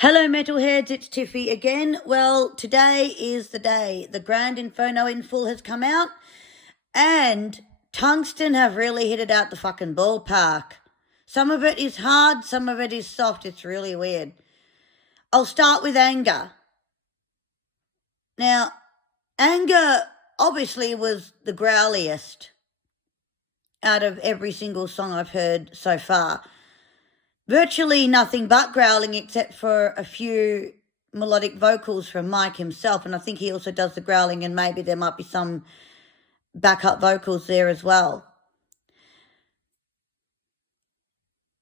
Hello, metalheads, it's Tiffy again. Well, today is the day. The Grand Inferno in full has come out, and Tungsten have really hit it out the fucking ballpark. Some of it is hard, some of it is soft. It's really weird. I'll start with Anger. Now, Anger obviously was the growliest out of every single song I've heard so far. Virtually nothing but growling except for a few melodic vocals from Mike himself, and I think he also does the growling, and maybe there might be some backup vocals there as well.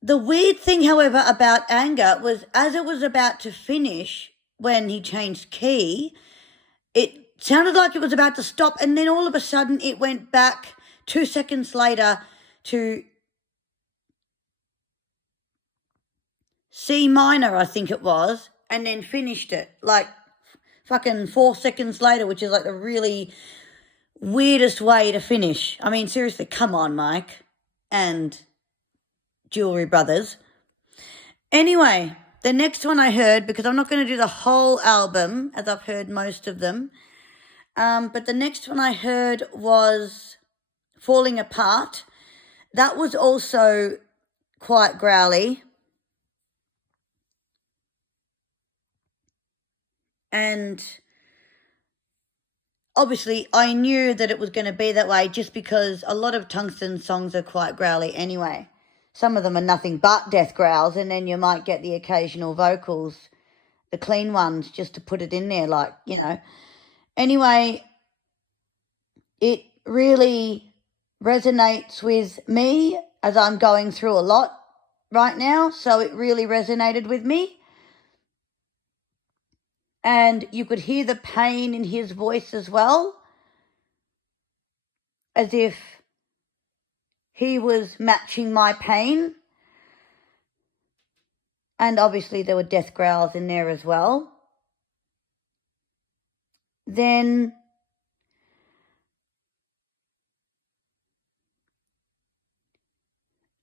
The weird thing, however, about Anger was as it was about to finish, when he changed key, it sounded like it was about to stop, and then all of a sudden it went back 2 seconds later to C minor, I think it was, and then finished it like fucking 4 seconds later, which is like the really weirdest way to finish. I mean, seriously, come on, Mike and Jewelry Brothers. Anyway, the next one I heard, because I'm not going to do the whole album as I've heard most of them, but the next one I heard was Falling Apart. That was also quite growly. And obviously I knew that it was going to be that way just because a lot of Tungsten songs are quite growly anyway. Some of them are nothing but death growls, and then you might get the occasional vocals, the clean ones, just to put it in there, like, you know. Anyway, it really resonates with me as I'm going through a lot right now, so it really resonated with me. And you could hear the pain in his voice as well, as if he was matching my pain. And obviously there were death growls in there as well. Then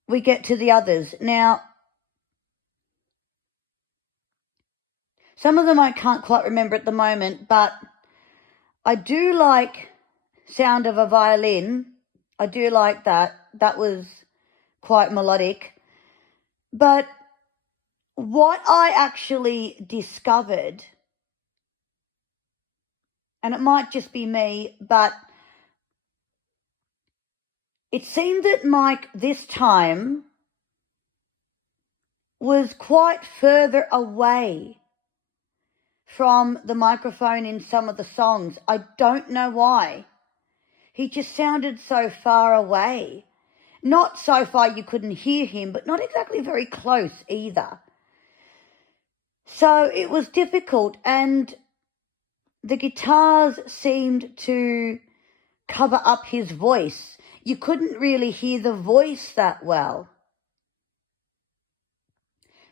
we get to the others. Now, some of them I can't quite remember at the moment, but I do like Sound of a Violin. I do like that. That was quite melodic. But what I actually discovered, and it might just be me, but it seemed that Mike this time was quite further away from the microphone in some of the songs. I don't know why. He just sounded so far away. Not so far you couldn't hear him, but not exactly very close either. So it was difficult, and the guitars seemed to cover up his voice. You couldn't really hear the voice that well.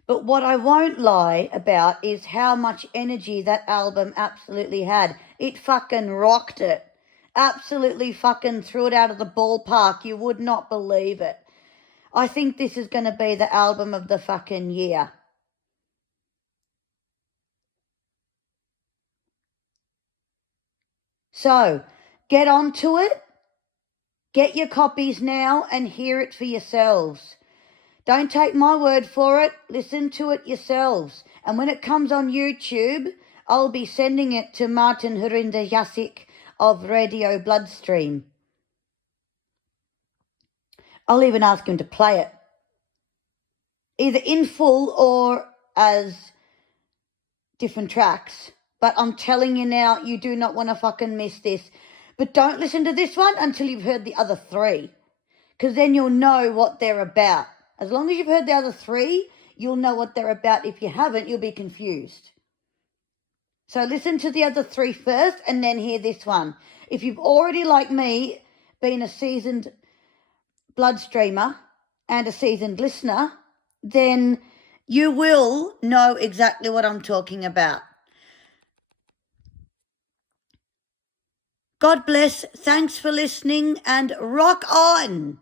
But what I won't lie about is how much energy that album absolutely had. It fucking rocked it. Absolutely fucking threw it out of the ballpark. You would not believe it. I think this is going to be the album of the fucking year. So, get onto it. Get your copies now and hear it for yourselves. Don't take my word for it. Listen to it yourselves. And when it comes on YouTube, I'll be sending it to Martin Hurinder Yasik of Radio Bloodstream. I'll even ask him to play it, either in full or as different tracks. But I'm telling you now, you do not want to fucking miss this. But don't listen to this one until you've heard the other three, because then you'll know what they're about. As long as you've heard the other three, you'll know what they're about. If you haven't, you'll be confused. So listen to the other three first and then hear this one. If you've already, like me, been a seasoned bloodstreamer and a seasoned listener, then you will know exactly what I'm talking about. God bless, thanks for listening, and rock on!